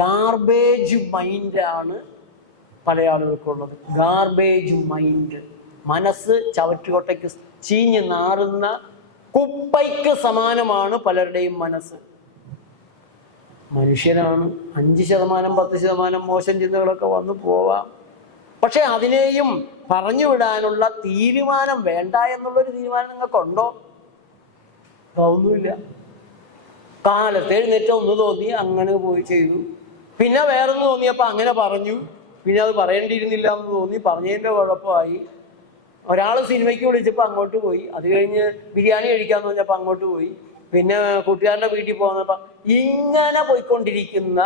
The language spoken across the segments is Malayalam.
ഗാർബേജ് മൈൻഡാണ് പല ആളുകൾക്കുള്ളത്. ഗാർബേജ് മൈൻഡ്, മനസ്സ് ചവറ്റുകൊട്ടയ്ക്ക് ചീഞ്ഞ് നാറുന്ന കുപ്പയ്ക്ക് സമാനമാണ് പലരുടെയും മനസ്സ്. മനുഷ്യനാണ്, 5% 10% മോശം ചിന്തകളൊക്കെ വന്നു പോവാം. പക്ഷെ അതിനെയും പറഞ്ഞു വിടാനുള്ള തീരുമാനം വേണ്ട എന്നുള്ളൊരു തീരുമാനം നിങ്ങൾക്കുണ്ടോ? ഒന്നുമില്ല. കാലത്ത് എഴുന്നേറ്റ് ഒന്ന് തോന്നി അങ്ങനെ പോയി ചെയ്തു, പിന്നെ വേറൊന്ന് തോന്നിയപ്പോൾ അങ്ങനെ പറഞ്ഞു, പിന്നെ അത് പറയേണ്ടിയിരുന്നില്ല എന്ന് തോന്നി, പറഞ്ഞതിൻ്റെ കുഴപ്പമായി. ഒരാൾ സിനിമയ്ക്ക് വിളിച്ചപ്പോൾ അങ്ങോട്ട് പോയി, അത് കഴിഞ്ഞ് ബിരിയാണി കഴിക്കാമെന്ന് പറഞ്ഞപ്പോൾ അങ്ങോട്ട് പോയി, പിന്നെ കൂട്ടുകാരുടെ വീട്ടിൽ പോകുന്നപ്പോൾ ഇങ്ങനെ പോയിക്കൊണ്ടിരിക്കുന്ന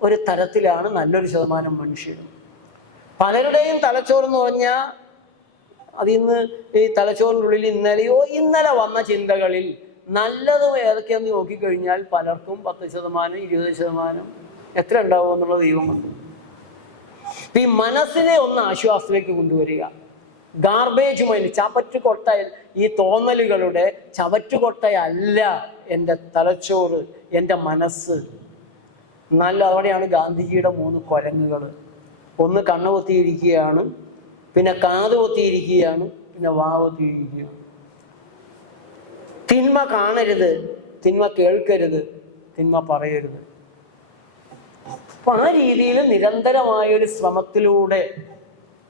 ഒരു തരത്തിലാണ് നല്ലൊരു ശതമാനം മനുഷ്യർ. പലരുടെയും തലച്ചോറെന്ന് പറഞ്ഞാൽ അതിന്ന് ഈ തലച്ചോറിനുള്ളിൽ ഇന്നലെ വന്ന ചിന്തകളിൽ നല്ലതും ഏതൊക്കെയാന്ന് നോക്കിക്കഴിഞ്ഞാൽ പലർക്കും 10% 20% എത്ര ഉണ്ടാവും എന്നുള്ള ദൈവം കണ്ടു. ഈ മനസ്സിനെ ഒന്ന് ആശ്വാസത്തിലേക്ക് കൊണ്ടുവരിക. ഗാർബേജ് മൈൻഡ്, ചവറ്റുകൊട്ട, ഈ തോന്നലുകളുടെ ചവറ്റുകൊട്ടയല്ല എൻ്റെ തലച്ചോറ്, എൻ്റെ മനസ്സ്. നല്ല അവിടെയാണ് ഗാന്ധിജിയുടെ 3 കുരങ്ങുകൾ. ഒന്ന് കണ്ണ് പൊത്തിയിരിക്കുകയാണ്, പിന്നെ കാത് പൊത്തിയിരിക്കുകയാണ്, പിന്നെ വാവത്തിയിരിക്കുകയാണ്. തിന്മ കാണരുത്, തിന്മ കേൾക്കരുത്, തിന്മ പറയരുത്. അപ്പൊ ആ രീതിയിൽ നിരന്തരമായൊരു ശ്രമത്തിലൂടെ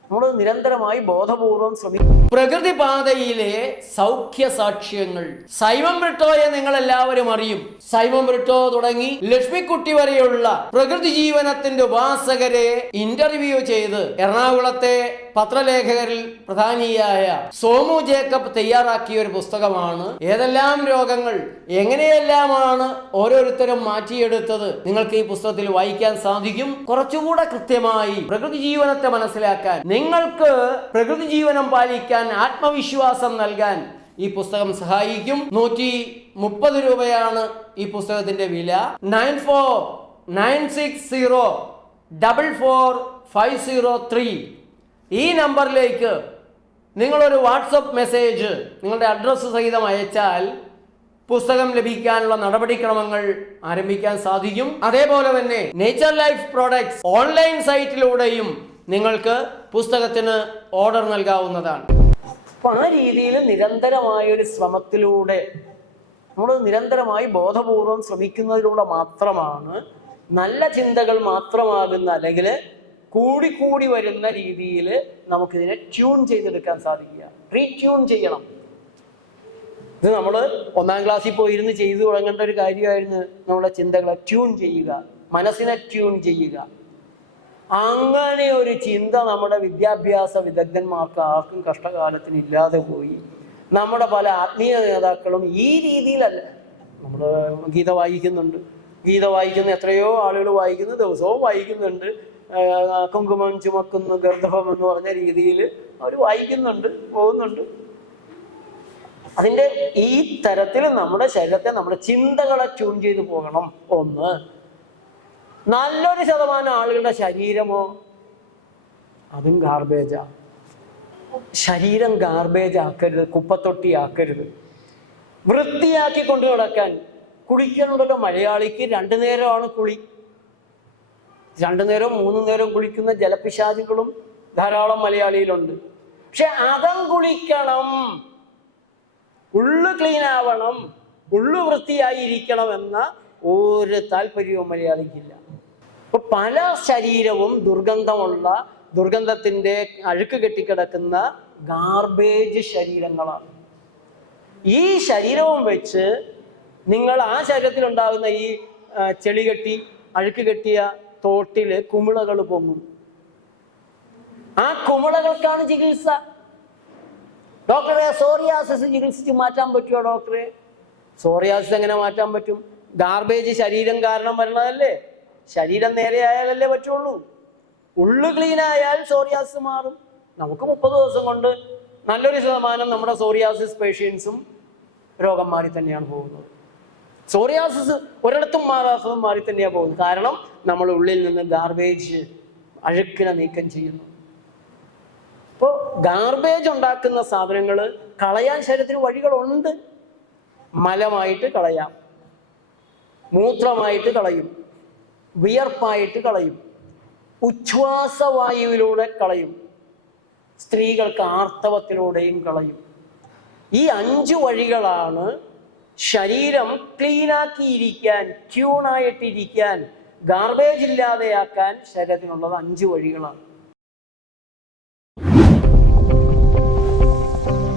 നമ്മൾ നിരന്തരമായി ബോധപൂർവം ശ്രമിക്കും. പ്രകൃതി പാതയിലെ സൗഖ്യ സാക്ഷ്യങ്ങൾ. സൈമൺ ബ്രിട്ടോയെ നിങ്ങൾ എല്ലാവരും അറിയും. സൈമൺ ബ്രിട്ടോ തുടങ്ങി ലക്ഷ്മിക്കുട്ടി വരെയുള്ള പ്രകൃതി ജീവനത്തിന്റെ ഉപാസകരെ ഇന്റർവ്യൂ ചെയ്ത് എറണാകുളത്തെ പത്രലേഖകരിൽ പ്രധാനിയായ സോമു ജേക്കബ് തയ്യാറാക്കിയ ഒരു പുസ്തകമാണ്. ഏതെല്ലാം രോഗങ്ങൾ എങ്ങനെയെല്ലാമാണ് ഓരോരുത്തരും മാറ്റിയെടുത്തത് നിങ്ങൾക്ക് ഈ പുസ്തകത്തിൽ വായിക്കാൻ സാധിക്കും. കുറച്ചുകൂടെ കൃത്യമായി പ്രകൃതി ജീവനത്തെ മനസ്സിലാക്കാൻ, നിങ്ങൾക്ക് പ്രകൃതി ജീവനം പാലിക്കാൻ ആത്മവിശ്വാസം നൽകാൻ ഈ പുസ്തകം സഹായിക്കും. 130 രൂപയാണ് ഈ പുസ്തകത്തിന്റെ വില. 9496044503 ഈ നമ്പറിലേക്ക് നിങ്ങളൊരു വാട്സപ്പ് മെസ്സേജ് നിങ്ങളുടെ അഡ്രസ്സ് സഹിതം അയച്ചാൽ പുസ്തകം ലഭിക്കാനുള്ള നടപടിക്രമങ്ങൾ ആരംഭിക്കാൻ സാധിക്കും. അതേപോലെ തന്നെ നേച്ചർ ലൈഫ് പ്രോഡക്ട്സ് ഓൺലൈൻ സൈറ്റിലൂടെയും നിങ്ങൾക്ക് പുസ്തകത്തിന് ഓർഡർ നൽകാവുന്നതാണ്. അപ്പൊ ആ രീതിയിൽ നിരന്തരമായൊരു ശ്രമത്തിലൂടെ നമ്മൾ നിരന്തരമായി ബോധപൂർവം ശ്രമിക്കുന്നതിലൂടെ മാത്രമാണ് നല്ല ചിന്തകൾ മാത്രമാകുന്ന, അല്ലെങ്കിൽ കൂടിക്കൂടി വരുന്ന രീതിയിൽ നമുക്കിതിനെ ട്യൂൺ ചെയ്തെടുക്കാൻ സാധിക്കുക. റീട്യൂൺ ചെയ്യണം. ഇത് നമ്മൾ 1-ാം ക്ലാസ്സിൽ പോയിരുന്ന് ചെയ്തു തുടങ്ങേണ്ട ഒരു കാര്യമായിരുന്നു. നമ്മുടെ ചിന്തകളെ ട്യൂൺ ചെയ്യുക, മനസ്സിനെ ട്യൂൺ ചെയ്യുക. അങ്ങനെ ഒരു ചിന്ത നമ്മുടെ വിദ്യാഭ്യാസ വിദഗ്ധന്മാർക്ക് ആർക്കും കഷ്ടകാലത്തിന് ഇല്ലാതെ പോയി. നമ്മുടെ പല ആത്മീയ നേതാക്കളും ഈ രീതിയിലല്ല. നമ്മൾ ഗീത വായിക്കുന്നുണ്ട്, ഗീത വായിക്കുന്ന എത്രയോ ആളുകൾ വായിക്കുന്നു, ദിവസവും വായിക്കുന്നുണ്ട്. കുങ്കുമം ചുമക്കുന്നു ഗർഭം എന്ന് പറഞ്ഞ രീതിയിൽ അവർ വായിക്കുന്നുണ്ട്, പോകുന്നുണ്ട്. അതിൻ്റെ ഈ തരത്തിൽ നമ്മുടെ ശരീരത്തെ, നമ്മുടെ ചിന്തകളെ ട്യൂൺ ചെയ്ത് പോകണം. ഒന്ന്, നല്ലൊരു ശതമാനം ആളുകളുടെ ശരീരമോ അതും ഗാർബേജാ. ശരീരം ഗാർബേജ് ആക്കരുത്, കുപ്പത്തൊട്ടി ആക്കരുത്. വൃത്തിയാക്കി കൊണ്ടു നടക്കാൻ കുളിക്കണമല്ലോ. മലയാളിക്ക് 2 നേരമാണ് കുളി. 2 നേരം 3 നേരം കുളിക്കുന്ന ജലപിശാചുകളും ധാരാളം മലയാളിയിലുണ്ട്. പക്ഷെ അകം കുളിക്കണം, ഉള്ളു ക്ലീൻ ആവണം, ഉള്ളു വൃത്തിയായിരിക്കണം എന്ന ഒരു താല്പര്യവും മലയാളിക്കില്ല. അപ്പൊ പല ശരീരവും ദുർഗന്ധത്തിന്റെ അഴുക്ക് കെട്ടിക്കിടക്കുന്ന ഗാർബേജ് ശരീരങ്ങളാണ്. ഈ ശരീരവും വെച്ച് നിങ്ങൾ ആ ശരീരത്തിൽ ഉണ്ടാകുന്ന ഈ ചെളി കെട്ടി അഴുക്ക് കെട്ടിയ തോട്ടില് കുമിളകൾ പൊങ്ങും. ആ കുമിളകൾക്കാണ് ചികിത്സ. ഡോക്ടറെ, സോറിയാസിസ് ചികിത്സിച്ച് മാറ്റാൻ പറ്റുമോ ഡോക്ടറെ? സോറിയാസിസ് എങ്ങനെ മാറ്റാൻ പറ്റും? ഗാർബേജ് ശരീരം കാരണം വരണതല്ലേ. ശരീരം നേരെ ആയാലല്ലേ പറ്റുള്ളൂ. ഉള്ളു ക്ലീൻ ആയാൽ സോറിയാസിസ് മാറും. നമുക്ക് 30 ദിവസം കൊണ്ട് നല്ലൊരു ശതമാനം നമ്മുടെ സോറിയാസിസ് പേഷ്യൻസും രോഗം മാറി തന്നെയാണ് പോകുന്നത്. സോറിയാസിസ് ഒരിടത്തും മാറാത്തതും മാറി തന്നെയാണ് പോകുന്നത്. കാരണം നമ്മൾ ഉള്ളിൽ നിന്ന് ഗാർബേജ്, അഴുക്കിനെ നീക്കം ചെയ്യുന്നു. അപ്പോൾ ഗാർബേജ് ഉണ്ടാക്കുന്ന സാധനങ്ങൾ കളയാൻ ശരീരത്തിന് വഴികളുണ്ട്. മലമായിട്ട് കളയാം, മൂത്രമായിട്ട് കളയും, വിയർപ്പായിട്ട് കളയും, ഉച്ഛ്വാസവായുവിലൂടെ കളയും, സ്ത്രീകൾക്ക് ആർത്തവത്തിലൂടെയും കളയും. ഈ 5 വഴികളാണ് ശരീരം ട്യൂണായിട്ടിരിക്കാൻ, ഗാർബേജ് ഇല്ലാതെയാക്കാൻ ശരീരത്തിനുള്ളത്. 5 വഴികളാണ്.